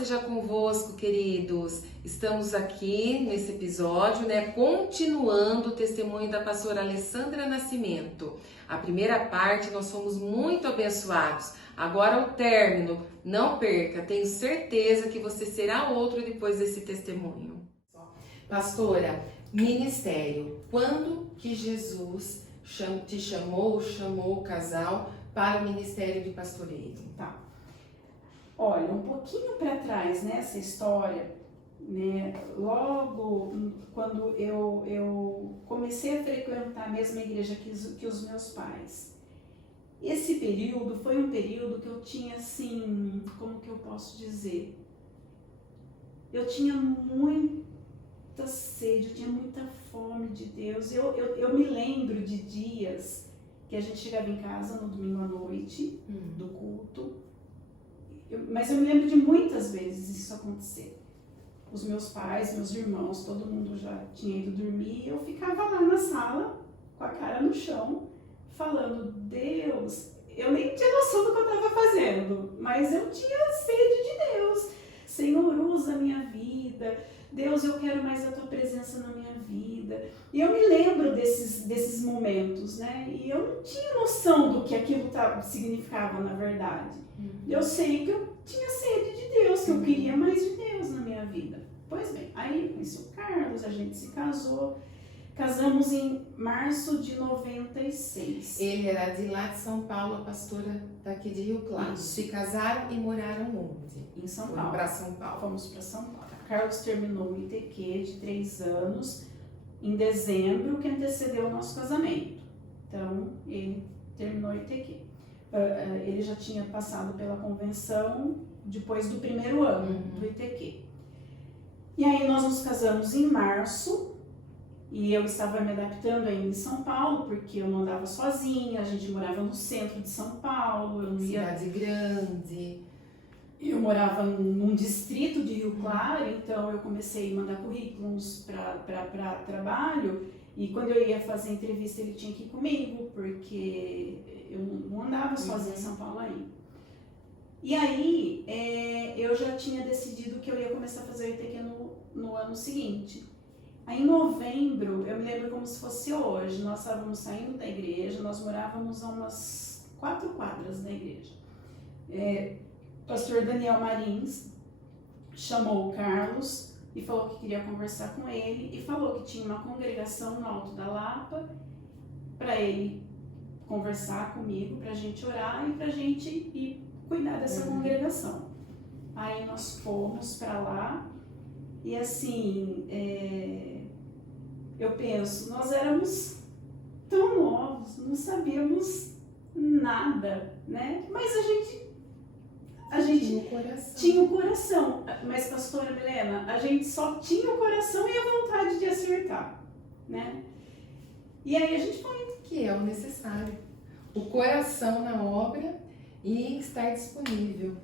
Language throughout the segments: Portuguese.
seja convosco, queridos. Estamos aqui nesse episódio, continuando o testemunho da pastora Alessandra Nascimento. A primeira parte nós fomos muito abençoados. Agora o término, não perca, tenho certeza que você será outro depois desse testemunho. Pastora, ministério, quando que Jesus chamou o casal para o ministério de pastoreio? Tá. Olha, um pouquinho para trás nessa história, logo quando eu comecei a frequentar a mesma igreja que os meus pais, esse período foi um período que eu tinha assim, como que eu posso dizer? Eu tinha muita sede, eu tinha muita fome de Deus. Eu me lembro de dias que a gente chegava em casa no domingo à noite, do culto, mas eu me lembro de muitas vezes isso acontecer. Os meus pais, meus irmãos, todo mundo já tinha ido dormir, e eu ficava lá na sala, com a cara no chão, falando, Deus, eu nem tinha noção do que eu estava fazendo, mas eu tinha sede de Deus. Senhor, usa a minha vida. Deus, eu quero mais a tua presença na minha vida. E eu me lembro desses momentos, E eu não tinha noção do que aquilo significava na verdade. Eu sei que eu tinha sede de Deus, que eu queria mais de Deus na minha vida. Pois bem, aí eu conheci o Carlos, a gente se casou. Casamos em março de 96. Ele era de lá de São Paulo, a pastora daqui de Rio Claro. Isso. Se casaram e moraram onde? Em São Foram Paulo. para São Paulo. Fomos para São Paulo. Carlos terminou o ITQ de 3 anos em dezembro, que antecedeu o nosso casamento. Então, ele terminou o ITQ. Ele já tinha passado pela convenção depois do primeiro ano do ITQ. E aí nós nos casamos em março, e eu estava me adaptando ainda em São Paulo, porque eu não andava sozinha, a gente morava no centro de São Paulo, eu não ia... Cidade grande. Eu morava num distrito de Rio Claro, então eu comecei a mandar currículos para trabalho, e quando eu ia fazer entrevista ele tinha que ir comigo, porque eu não andava sozinha em São Paulo ainda. E aí eu já tinha decidido que eu ia começar a fazer o ITQ no ano seguinte. Aí em novembro, eu me lembro como se fosse hoje, nós estávamos saindo da igreja, nós morávamos a umas 4 quadras da igreja. Pastor Daniel Marins chamou o Carlos e falou que queria conversar com ele e falou que tinha uma congregação no Alto da Lapa para ele conversar comigo, para a gente orar e para a gente ir cuidar dessa congregação. Aí nós fomos para lá e assim, eu penso, nós éramos tão novos, não sabíamos nada, Mas a gente tinha o coração, mas pastora Milena, a gente só tinha o coração e a vontade de acertar, E aí a gente foi. Que é o necessário. O coração na obra e estar disponível,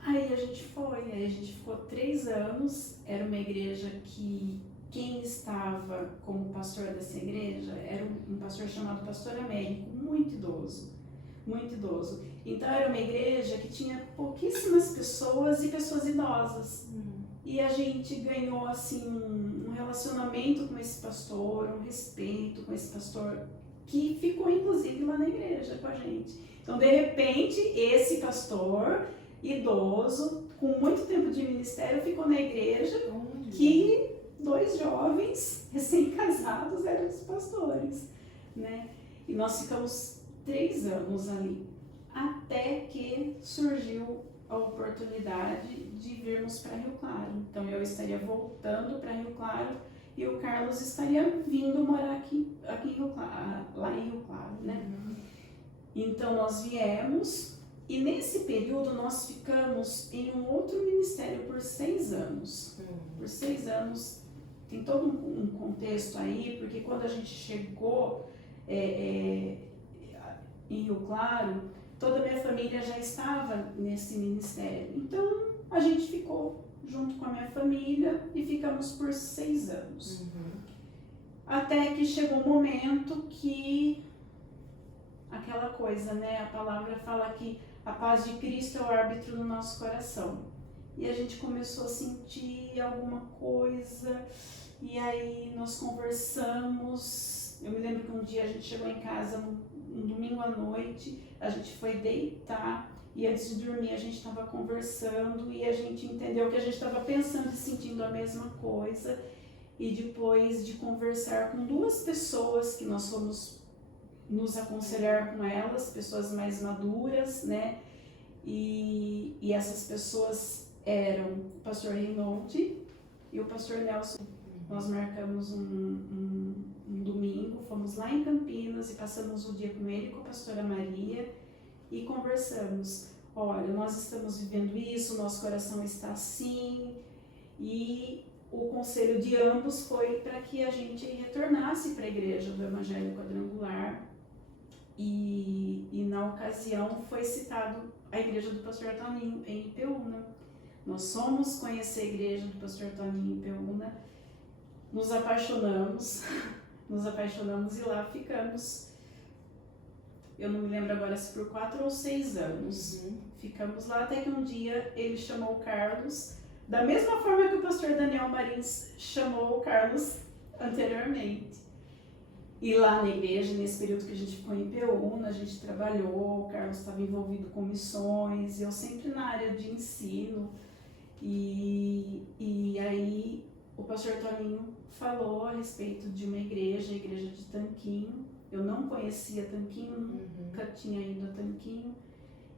Aí a gente foi, aí a gente ficou 3 anos, era uma igreja que quem estava como pastor dessa igreja era um pastor chamado Pastor Américo, muito idoso. Então era uma igreja que tinha pouquíssimas pessoas e pessoas idosas. E a gente ganhou assim um relacionamento com esse pastor, um respeito com esse pastor, que ficou inclusive lá na igreja com a gente. Então de repente esse pastor idoso, com muito tempo de ministério, ficou na igreja, que 2 jovens recém-casados eram os pastores, E nós ficamos 3 anos ali, até que surgiu a oportunidade de virmos para Rio Claro. Então eu estaria voltando para Rio Claro e o Carlos estaria vindo morar aqui em Rio Claro, lá em Rio Claro, Então nós viemos e nesse período nós ficamos em um outro ministério por 6 anos. Por 6 anos, tem todo um contexto aí, porque quando a gente chegou em Rio Claro, toda a minha família já estava nesse ministério. Então, a gente ficou junto com a minha família e ficamos por 6 anos. Até que chegou um momento que, aquela coisa, A palavra fala que a paz de Cristo é o árbitro no nosso coração. e a gente começou a sentir alguma coisa, e aí nós conversamos. Eu me lembro que um dia a gente chegou em casa, um domingo à noite, a gente foi deitar, e antes de dormir a gente estava conversando, e a gente entendeu que a gente estava pensando e sentindo a mesma coisa, e depois de conversar com duas pessoas que nós fomos nos aconselhar com elas, pessoas mais maduras, né? E essas pessoas eram o pastor Reinaldi e o pastor Nelson. Nós marcamos um domingo, fomos lá em Campinas e passamos o dia com ele e com a pastora Maria e conversamos. Olha, nós estamos vivendo isso, nosso coração está assim, e o conselho de ambos foi para que a gente retornasse para a igreja do Evangelho Quadrangular, e na ocasião foi citado a igreja do pastor Toninho em Ipeúna. Nós fomos conhecer a igreja do pastor Toninho em Ipeúna, nos apaixonamos e lá ficamos. Eu não me lembro agora se por 4 ou 6 anos. Ficamos lá até que um dia ele chamou o Carlos, da mesma forma que o pastor Daniel Marins chamou o Carlos anteriormente. E lá na igreja, nesse período que a gente ficou em Ipeúna, a gente trabalhou, o Carlos estava envolvido com missões, eu sempre na área de ensino. E aí o pastor Toninho falou a respeito de uma igreja, a igreja de Tanquinho. Eu não conhecia Tanquinho, nunca tinha ido a Tanquinho.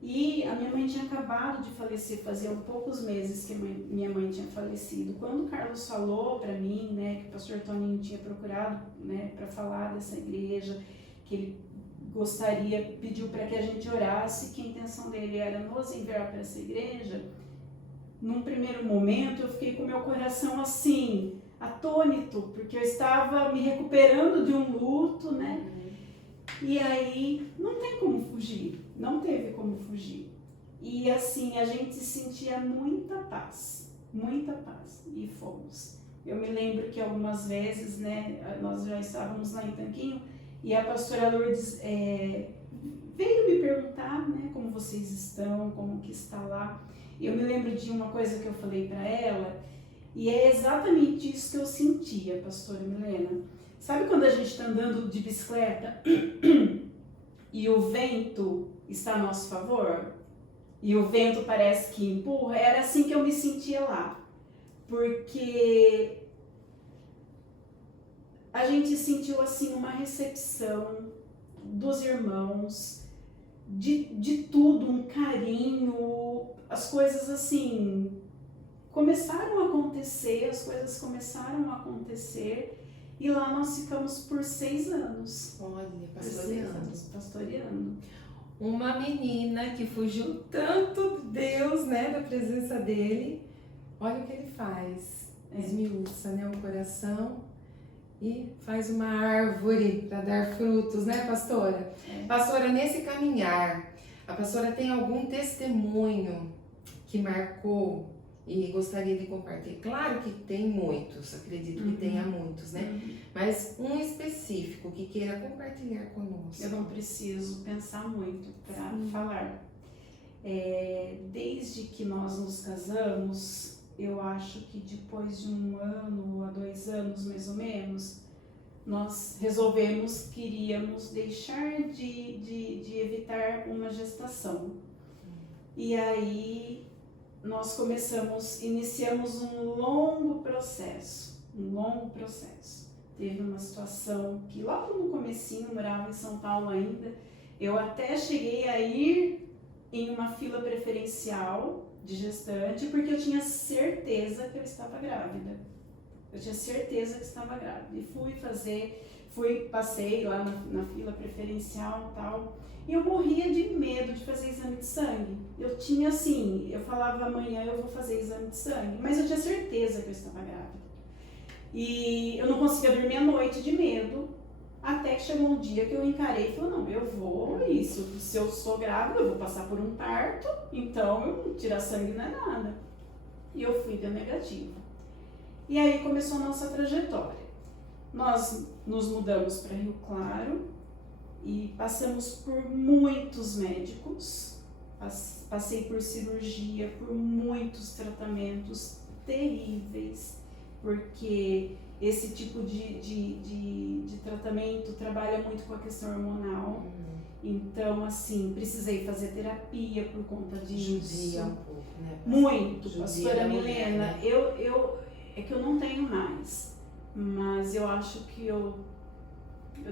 E a minha mãe tinha acabado de falecer, fazia poucos meses que minha mãe tinha falecido. Quando o Carlos falou para mim, né, que o pastor Toninho tinha procurado, né, para falar dessa igreja, que ele gostaria, pediu para que a gente orasse, que a intenção dele era nos enviar para essa igreja, num primeiro momento eu fiquei com meu coração assim, atônito, porque eu estava me recuperando de um luto, né? E aí não tem como fugir, não teve como fugir. E assim, a gente sentia muita paz, e fomos. Eu me lembro que algumas vezes, né, nós já estávamos lá em Tanquinho, e a pastora Lourdes veio me perguntar, né, como vocês estão, como que está lá. E eu me lembro de uma coisa que eu falei para ela, e é exatamente isso que eu sentia, pastora Milena. Sabe quando a gente está andando de bicicleta e o vento está a nosso favor? E o vento parece que empurra? Era assim que eu me sentia lá. Porque a gente sentiu assim uma recepção dos irmãos, de tudo, um carinho, as coisas assim começaram a acontecer, e lá nós ficamos por 6 anos. Olha, pastoreando. Uma menina que fugiu tanto de Deus, né, da presença dele, olha o que ele faz. Esmiuça, né, o coração e faz uma árvore para dar frutos, né, pastora? Pastora, nesse caminhar, a pastora tem algum testemunho que marcou e gostaria de compartilhar? Claro que tem muitos, acredito que tenha muitos, né? Mas um específico que queira compartilhar conosco. Eu não preciso pensar muito para falar. Desde que nós nos casamos, eu acho que depois de 1 ano ou 2 anos mais ou menos, nós resolvemos que iríamos deixar de evitar uma gestação. E aí nós iniciamos um longo processo. Teve uma situação que logo no comecinho, eu morava em São Paulo ainda, eu até cheguei a ir em uma fila preferencial de gestante, porque eu tinha certeza que eu estava grávida. E passei lá na fila preferencial e tal, e eu morria de medo de fazer exame de sangue. Eu tinha assim, eu falava amanhã eu vou fazer exame de sangue, mas eu tinha certeza que eu estava grávida. E eu não conseguia dormir à noite de medo, até que chegou um dia que eu encarei e falei, não, eu vou, se eu sou grávida, eu vou passar por um parto, então tirar sangue não é nada. E eu fui, deu negativo. E aí começou a nossa trajetória. Nós nos mudamos para Rio Claro e passamos por muitos médicos, passei por cirurgia, por muitos tratamentos terríveis, porque esse tipo de tratamento trabalha muito com a questão hormonal. Então, assim, precisei fazer terapia por conta disso. Judia um pouco, né? Muito, Judia pastora Milena. mulher, né? É que eu não tenho mais, mas eu acho que eu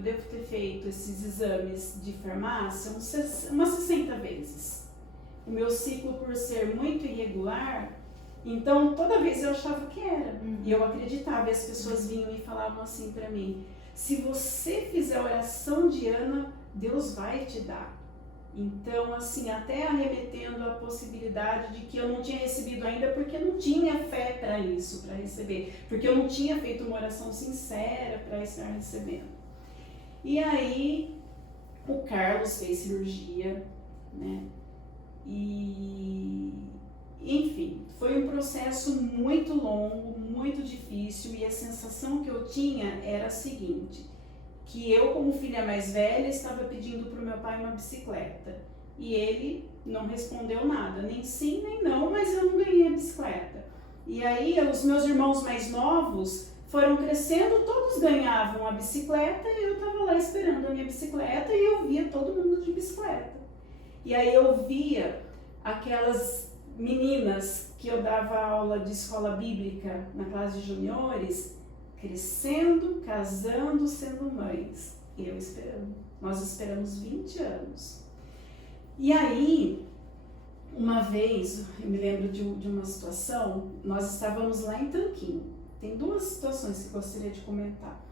devo ter feito esses exames de farmácia umas 60 vezes. O meu ciclo, por ser muito irregular, então toda vez eu achava que era. E eu acreditava, e as pessoas vinham e falavam assim pra mim: se você fizer a oração de Ana, Deus vai te dar. Então, assim, até arremetendo a possibilidade de que eu não tinha recebido ainda porque não tinha fé para isso, para receber. Porque eu não tinha feito uma oração sincera para estar recebendo. E aí, o Carlos fez cirurgia, né? E, enfim, foi um processo muito longo, muito difícil, e a sensação que eu tinha era a seguinte: que eu, como filha mais velha, estava pedindo para o meu pai uma bicicleta. E ele não respondeu nada, nem sim, nem não, mas eu não ganhei a bicicleta. E aí, os meus irmãos mais novos foram crescendo, todos ganhavam a bicicleta, e eu estava lá esperando a minha bicicleta, e eu via todo mundo de bicicleta. E aí eu via aquelas meninas que eu dava aula de escola bíblica na classe de juniores, crescendo, casando, sendo mães. E eu esperando. Nós esperamos 20 anos. E aí, uma vez, eu me lembro de uma situação, nós estávamos lá em Tanquinho. Tem duas situações que eu gostaria de comentar.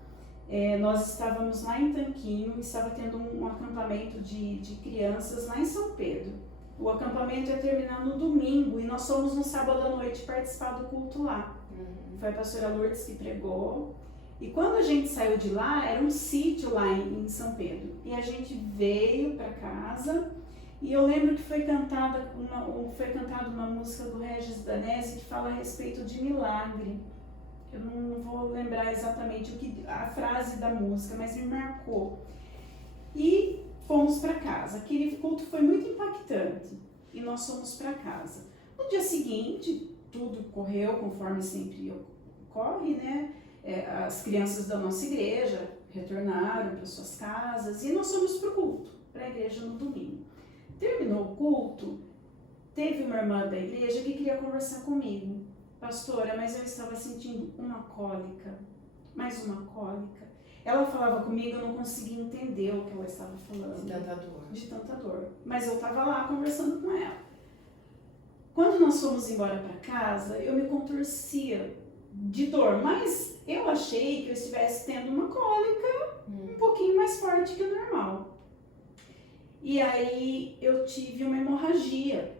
Nós estávamos lá em Tanquinho e estava tendo um acampamento de crianças lá em São Pedro. O acampamento ia terminar no domingo e nós fomos no sábado à noite participar do culto lá. Foi a pastora Lourdes que pregou. E quando a gente saiu de lá, era um sítio lá em São Pedro. E a gente veio para casa e eu lembro que foi cantada uma música do Regis Danesi que fala a respeito de milagre. Eu não vou lembrar exatamente a frase da música, mas me marcou. E fomos para casa. Aquele culto foi muito impactante e nós fomos para casa. No dia seguinte, tudo correu conforme sempre ocorre, né? As crianças da nossa igreja retornaram para suas casas e nós fomos para o culto, para a igreja no domingo. Terminou o culto, teve uma irmã da igreja que queria conversar comigo. Pastora, mas eu estava sentindo uma cólica, mais uma cólica. Ela falava comigo, eu não conseguia entender o que ela estava falando. De tanta dor. Mas eu estava lá conversando com ela. Quando nós fomos embora para casa, eu me contorcia de dor, mas eu achei que eu estivesse tendo uma cólica um pouquinho mais forte que o normal. E aí eu tive uma hemorragia.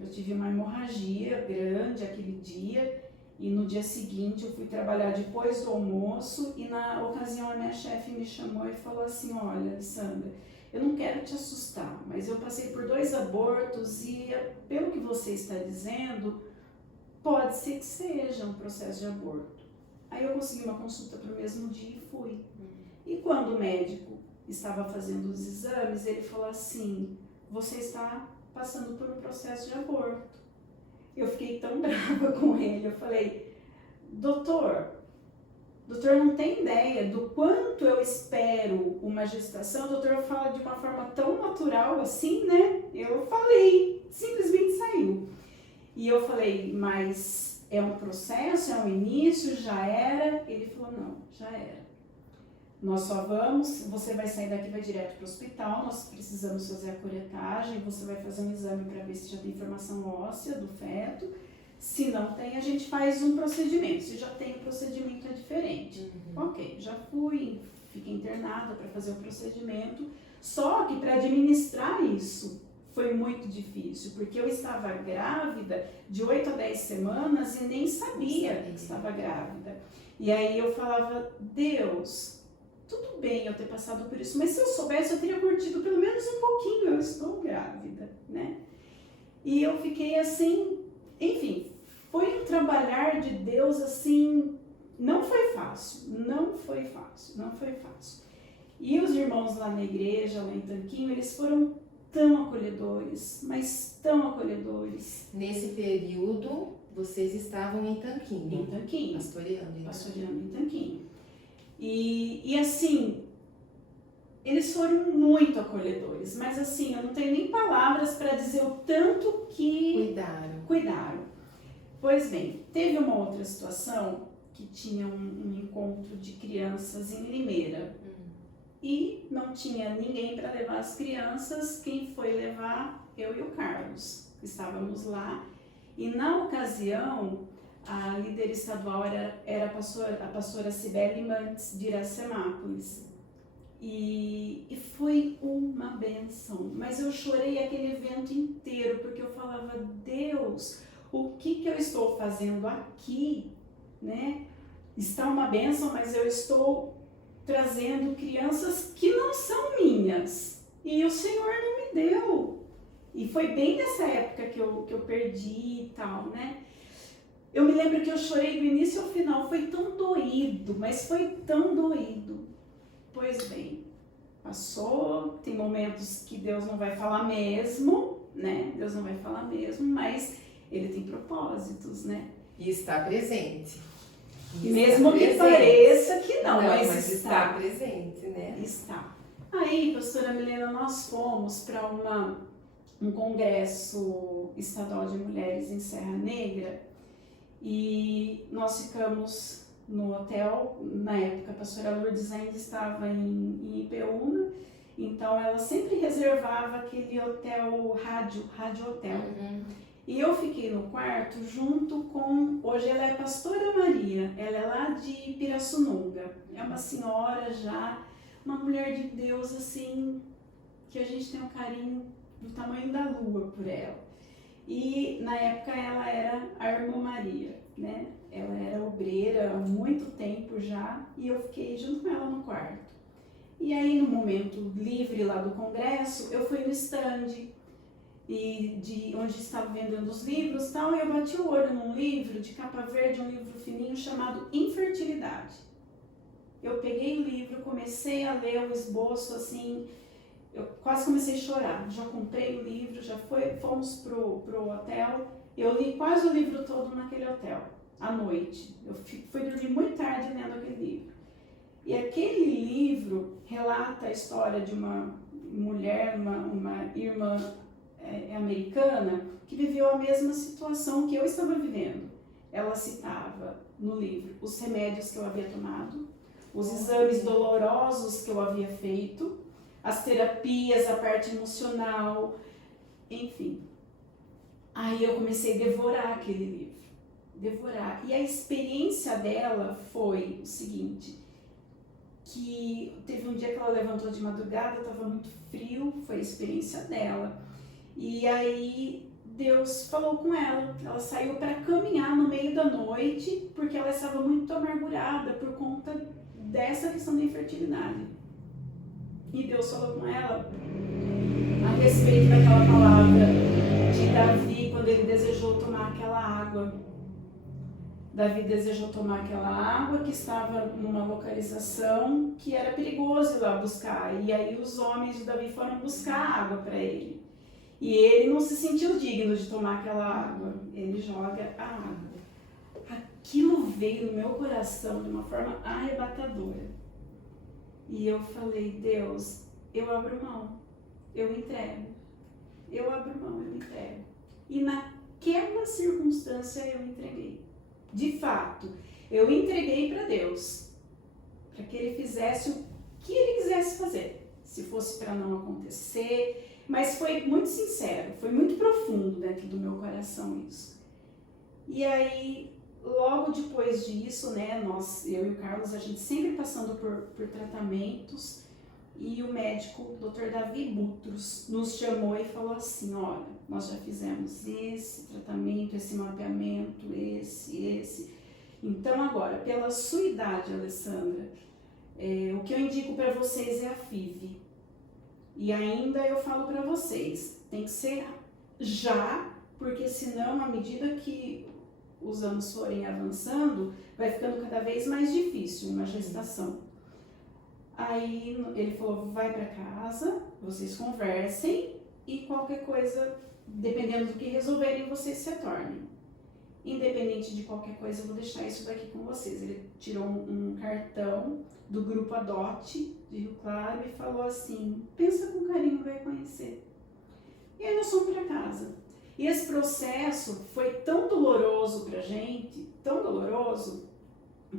Eu tive uma hemorragia grande aquele dia e no dia seguinte eu fui trabalhar depois do almoço e na ocasião a minha chefe me chamou e falou assim: olha, Sandra, eu não quero te assustar, mas eu passei por 2 abortos e pelo que você está dizendo, pode ser que seja um processo de aborto. Aí eu consegui uma consulta para o mesmo dia e fui. E quando o médico estava fazendo os exames, ele falou assim: você está passando por um processo de aborto. Eu fiquei tão brava com ele, eu falei: doutor não tem ideia do quanto eu espero uma gestação. O doutor fala de uma forma tão natural assim, né? Eu falei, simplesmente saiu. E eu falei: mas é um processo, é um início, já era? Ele falou: não, já era. Nós só vamos, você vai sair daqui e vai direto para o hospital, nós precisamos fazer a curetagem, você vai fazer um exame para ver se já tem formação óssea do feto. Se não tem, a gente faz um procedimento. Se já tem, o procedimento é diferente. Ok, já fui, fiquei internada para fazer o procedimento, só que para administrar isso foi muito difícil, porque eu estava grávida de 8 a 10 semanas e nem sabia que estava grávida. E aí eu falava: Deus, tudo bem eu ter passado por isso, mas se eu soubesse eu teria curtido pelo menos um pouquinho, eu estou grávida, né? E eu fiquei assim, enfim, foi um trabalhar de Deus assim, não foi fácil. E os irmãos lá na igreja, lá em Tanquinho, eles foram tão acolhedores, mas Nesse período, vocês estavam em Tanquinho. Em Tanquinho. Pastoreando. Pastoreando em Tanquinho. E assim, eles foram muito acolhedores, mas assim, eu não tenho nem palavras para dizer o tanto que cuidaram. Pois bem, teve uma outra situação que tinha um encontro de crianças em Limeira. E não tinha ninguém para levar as crianças. Quem foi levar? Eu e o Carlos. Estávamos lá. E na ocasião, a líder estadual era a pastora Cibele Mantes, de Iracemápolis. E foi uma benção. Mas eu chorei aquele evento inteiro, porque eu falava, Deus, o que eu estou fazendo aqui, né? Está uma benção, mas eu estou trazendo crianças que não são minhas. E o Senhor não me deu. E foi bem nessa época que eu perdi e tal, né? Eu me lembro que eu chorei do início ao final. Foi tão doído, mas foi tão doído. Pois bem, passou. Tem momentos que Deus não vai falar mesmo, né? Deus não vai falar mesmo, mas Ele tem propósitos, né? E está presente. Mesmo que pareça que não, mas está presente, né? Está. Aí, pastora Milena, nós fomos para um congresso estadual de mulheres em Serra Negra e nós ficamos no hotel. Na época, a pastora Lourdes ainda estava em Ipeúna, então ela sempre reservava aquele hotel rádio hotel. E eu fiquei no quarto junto com, hoje ela é pastora Maria, ela é lá de Pirassununga, é uma senhora já, uma mulher de Deus assim, que a gente tem um carinho do tamanho da lua por ela. E na época ela era a irmã Maria, né? Ela era obreira há muito tempo já e eu fiquei junto com ela no quarto. E aí no momento livre lá do congresso, eu fui no stand e de onde estava vendendo os livros, tal, e eu bati o olho num livro de capa verde, um livro fininho chamado Infertilidade. Eu peguei o livro, comecei a ler o esboço, assim, eu quase comecei a chorar. Já comprei o livro, fomos pro hotel, eu li quase o livro todo naquele hotel, à noite. Eu fui dormir muito tarde lendo aquele livro. E aquele livro relata a história de uma mulher, uma irmã americana que viveu a mesma situação que eu estava vivendo. Ela citava no livro os remédios que eu havia tomado, os exames dolorosos que eu havia feito, as terapias, a parte emocional, enfim. Aí eu comecei a devorar aquele livro, devorar. E a experiência dela foi o seguinte, que teve um dia que ela levantou de madrugada, estava muito frio, foi a experiência dela. E aí Deus falou com ela, ela saiu para caminhar no meio da noite, porque ela estava muito amargurada por conta dessa questão da infertilidade. E Deus falou com ela a respeito daquela palavra de Davi, quando ele desejou tomar aquela água. Davi desejou tomar aquela água que estava numa localização que era perigoso ir lá buscar. E aí os homens de Davi foram buscar água para ele. E ele não se sentiu digno de tomar aquela água. Ele joga a água. Aquilo veio no meu coração de uma forma arrebatadora. E eu falei, Deus, eu abro mão, eu entrego. Eu abro mão, eu entrego. E naquela circunstância eu entreguei. De fato, eu entreguei para Deus, para que Ele fizesse o que Ele quisesse fazer. Se fosse para não acontecer, mas foi muito sincero, foi muito profundo dentro do meu coração isso. E aí, logo depois disso, né, eu e o Carlos, a gente sempre passando por tratamentos, e o médico, o Dr. Davi Butros, nos chamou e falou assim, olha, nós já fizemos esse tratamento, esse mapeamento, esse. Então agora, pela sua idade, Alessandra, o que eu indico para vocês é a FIV. E ainda eu falo para vocês, tem que ser já, porque senão, à medida que os anos forem avançando, vai ficando cada vez mais difícil uma gestação. Aí ele falou, vai para casa, vocês conversem e qualquer coisa dependendo do que resolverem, vocês se retornem. Independente de qualquer coisa, eu vou deixar isso daqui com vocês. Ele tirou um cartão do grupo Adote de Rio Claro e falou assim: pensa com carinho, vai conhecer. E aí nós fomos para casa. E esse processo foi tão doloroso pra gente, tão doloroso,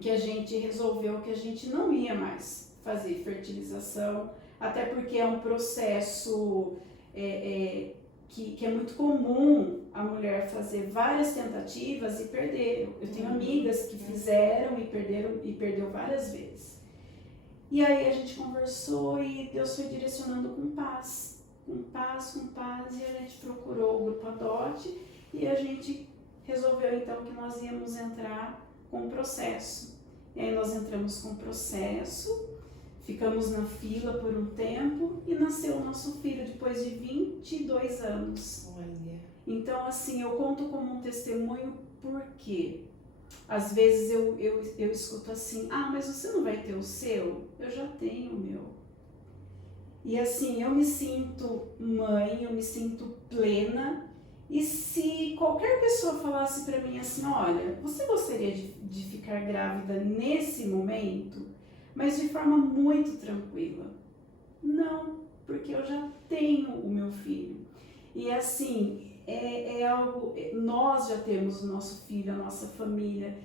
que a gente resolveu que a gente não ia mais fazer fertilização, até porque é um processo que é muito comum a mulher fazer várias tentativas e perder. Eu tenho amigas que fizeram e perdeu várias vezes. E aí a gente conversou e Deus foi direcionando com paz, e a gente procurou o grupo Adote e a gente resolveu então que nós íamos entrar com o processo. E aí nós entramos com o processo, ficamos na fila por um tempo e nasceu o nosso filho depois de 22 anos. Olha. Então, assim, eu conto como um testemunho porque às vezes eu escuto assim: ah, mas você não vai ter o seu? Eu já tenho o meu. E assim, eu me sinto mãe, eu me sinto plena. E se qualquer pessoa falasse pra mim assim: olha, você gostaria de ficar grávida nesse momento, mas de forma muito tranquila? Não, porque eu já tenho o meu filho. E assim, é algo, nós já temos o nosso filho, a nossa família.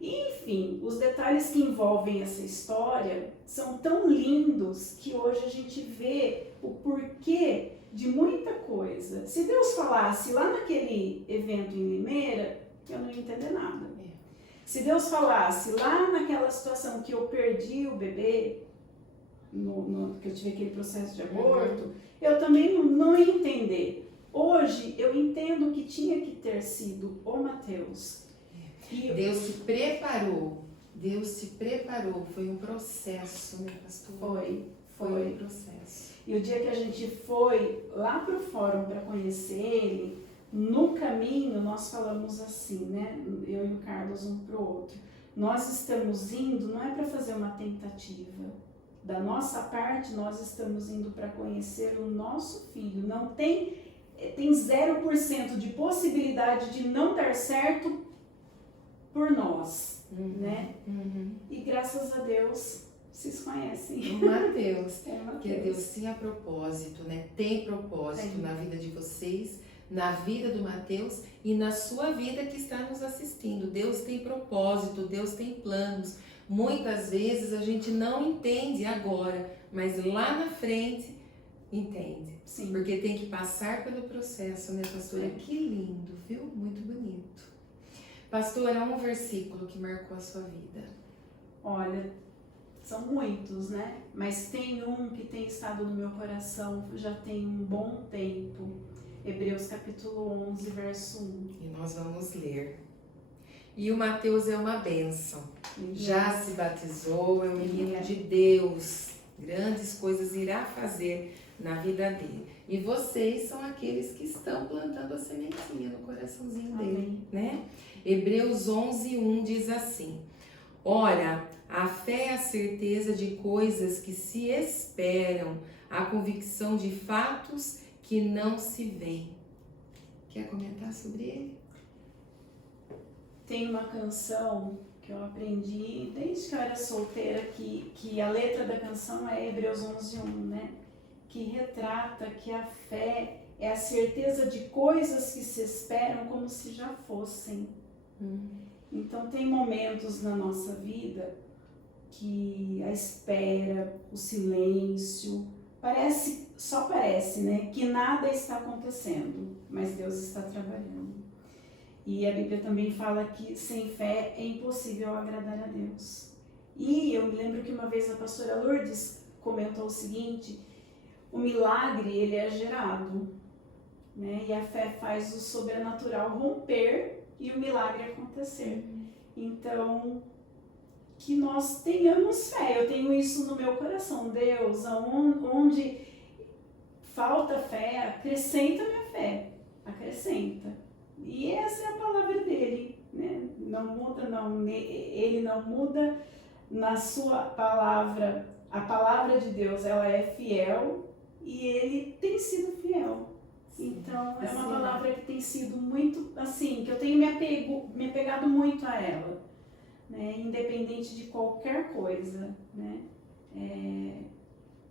E, enfim, os detalhes que envolvem essa história são tão lindos que hoje a gente vê o porquê de muita coisa. Se Deus falasse lá naquele evento em Limeira, eu não ia entender nada. Se Deus falasse lá naquela situação que eu perdi o bebê, que eu tive aquele processo de aborto, eu também não ia entender. Hoje eu entendo que tinha que ter sido o Mateus. Deus se preparou, foi um processo, né, pastor? Foi um processo. E o dia que a gente foi lá pro fórum para conhecer ele, no caminho nós falamos assim, né, eu e o Carlos um pro outro: nós estamos indo, não é para fazer uma tentativa, da nossa parte nós estamos indo para conhecer o nosso filho, não tem 0% de possibilidade de não dar certo por nós, né? E graças a Deus, vocês conhecem. O Mateus, Mateus. Que Deus tinha propósito, né? Tem propósito na vida de vocês, na vida do Mateus e na sua vida que está nos assistindo. Deus tem propósito, Deus tem planos. Muitas vezes a gente não entende agora, mas lá na frente entende. Sim. Porque tem que passar pelo processo, né, pastora? Que lindo, viu? Muito bonito. Pastora, um versículo que marcou a sua vida. Olha, são muitos, né? Mas tem um que tem estado no meu coração já tem um bom tempo. Hebreus capítulo 11, verso 1. E nós vamos ler. E o Mateus é uma bênção. Já se batizou, é um menino de Deus. Grandes coisas irá fazer na vida dele. E vocês são aqueles que estão plantando a sementinha no coraçãozinho dele, né? Hebreus 11:1 diz assim: ora, a fé é a certeza de coisas que se esperam, a convicção de fatos que não se veem. Quer comentar sobre ele? Tem uma canção que eu aprendi desde que eu era solteira, que a letra da canção é Hebreus 11:1, né? Que retrata que a fé é a certeza de coisas que se esperam como se já fossem. Então tem momentos na nossa vida que a espera, o silêncio, só parece, né, que nada está acontecendo, mas Deus está trabalhando. E a Bíblia também fala que sem fé é impossível agradar a Deus. E eu me lembro que uma vez a pastora Lourdes comentou o seguinte: o milagre, ele é gerado, né? E a fé faz o sobrenatural romper e o milagre acontecer. Então, que nós tenhamos fé. Eu tenho isso no meu coração. Deus, onde falta fé, acrescenta minha fé. Acrescenta. E essa é a palavra dele, né? Não muda, não. Ele não muda na sua palavra. A palavra de Deus, ela é fiel e ele tem sido fiel. Então, é uma palavra pastora que tem sido muito, assim, que eu tenho me apegado muito a ela, né? Independente de qualquer coisa, né?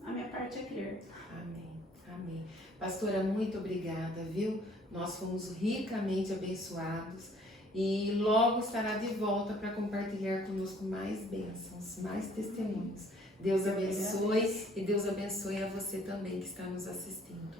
A minha parte é crer. Amém, amém. Pastora, muito obrigada, viu? Nós fomos ricamente abençoados e logo estará de volta para compartilhar conosco mais bênçãos, mais testemunhos. Deus abençoe e Deus abençoe a você também que está nos assistindo.